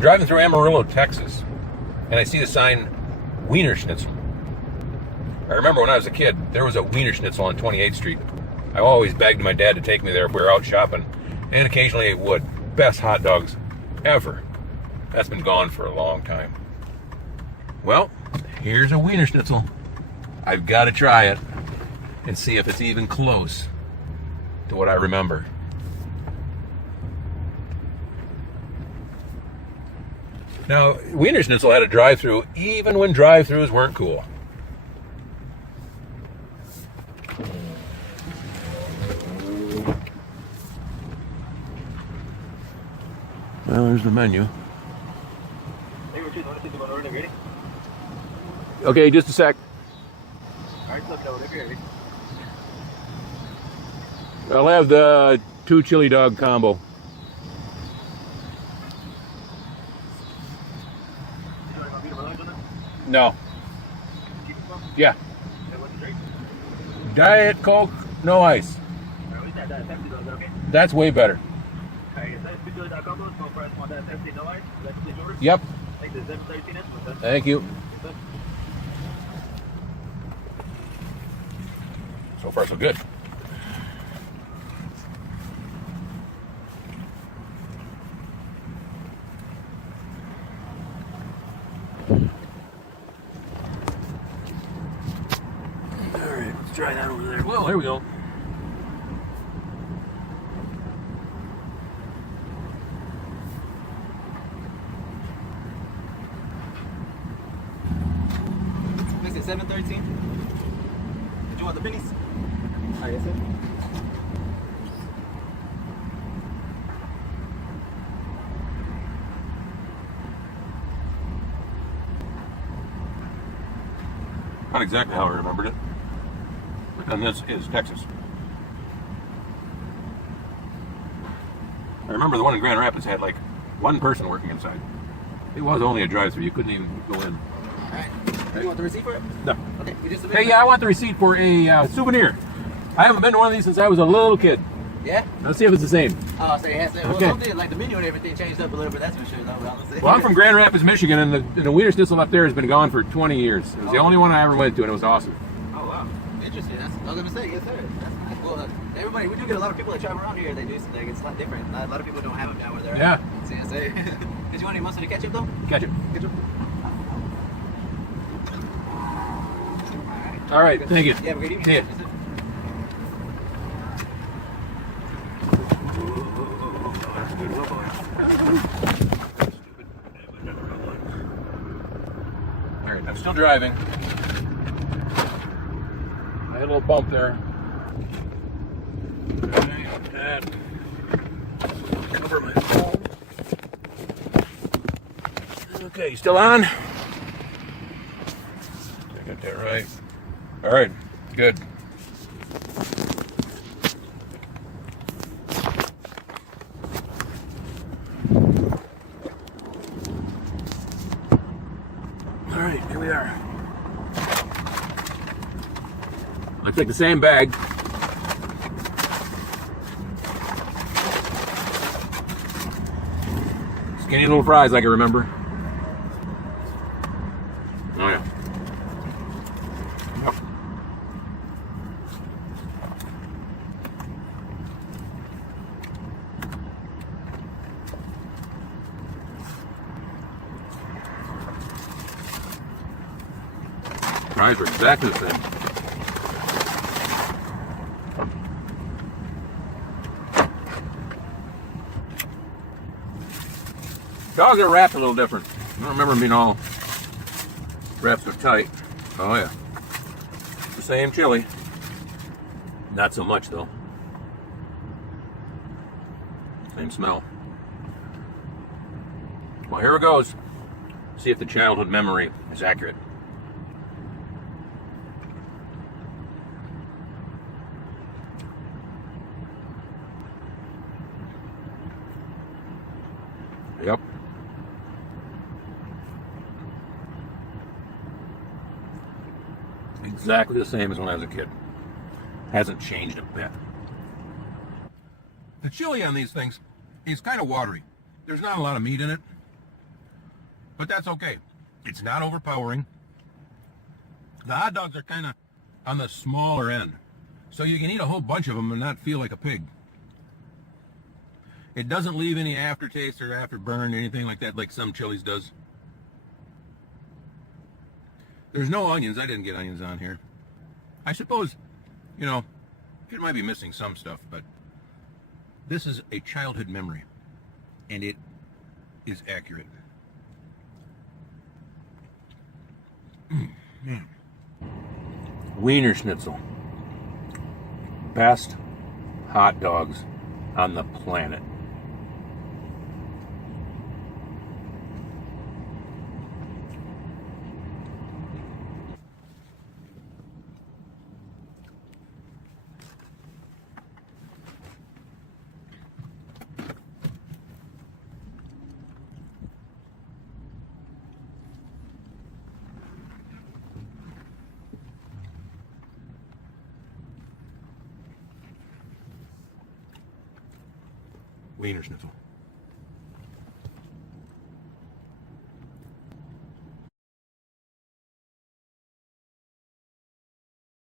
I'm driving through Amarillo, Texas, and I see the sign, Weiner Schnitzel. I remember when I was a kid, there was a Weiner Schnitzel on 28th Street. I always begged my dad to take me there if we were out shopping, and occasionally he would. Best hot dogs ever. That's been gone for a long time. Well, here's a Weiner Schnitzel. I've got to try it and see if it's even close to what I remember. Now, Weiner Schnitzel had a drive-thru even when drive-thrus weren't cool. Well, there's the menu. Okay, just a sec. I'll have the 2 chili dog combo. No. Yeah. Diet Coke, no ice. That's way better. Yep. Thank you. So far, so good. Alright, let's try that over there. Well, here we go. Makes it 713. Did you want the pennies? Yes, sir. Not exactly how I remembered it. And this is Texas. I remember the one in Grand Rapids had like one person working inside. It was only a drive-thru. You couldn't even go in. All right. You want the receipt for it? No. Okay. Hey, yeah, I want the receipt for a souvenir. I haven't been to one of these since I was a little kid. Yeah? Let's see if it's the same. Oh, so it has to. Well, Okay. something like the menu and everything changed up a little bit. That's for sure, though. Well, I'm from Grand Rapids, Michigan, and the Weiner Schnitzel up there has been gone for 20 years. It was the only one I ever went to, and it was awesome. Oh, wow. Interesting. That's, I was going to say, yes, sir. That's nice. Well, everybody, we do get a lot of people that travel around here. They do something. It's a lot different. A lot of people don't have them down where they're Yeah. at. So, yes, sir. Did you want any mustard and ketchup, though? Ketchup. Ketchup. All right, thank you. Yeah, have a great evening. See ya. Yes, sir. All right, I'm still driving. I had a little bump there. And cover my phone. Okay, still on? I got that right. All right, good. All right, here we are. Looks like the same bag. Skinny little fries, I can remember. Oh yeah. Yep. Fries are exactly the same. Dogs are wrapped a little different. I don't remember them being all wrapped so tight. Oh yeah. The same chili. Not so much though. Same smell. Well, here it goes. See if the childhood memory is accurate. Yep. Exactly the same as when I was a kid. Hasn't changed a bit. The chili on these things is kind of watery. There's not a lot of meat in it. But that's okay. It's not overpowering. The hot dogs are kind of on the smaller end. So you can eat a whole bunch of them and not feel like a pig. It doesn't leave any aftertaste or afterburn or anything like that, like some Chili's does. There's no onions. I didn't get onions on here. I suppose, you know, it might be missing some stuff, but this is a childhood memory, and it is accurate. Weiner Schnitzel. Best hot dogs on the planet. Weiner Schnitzel.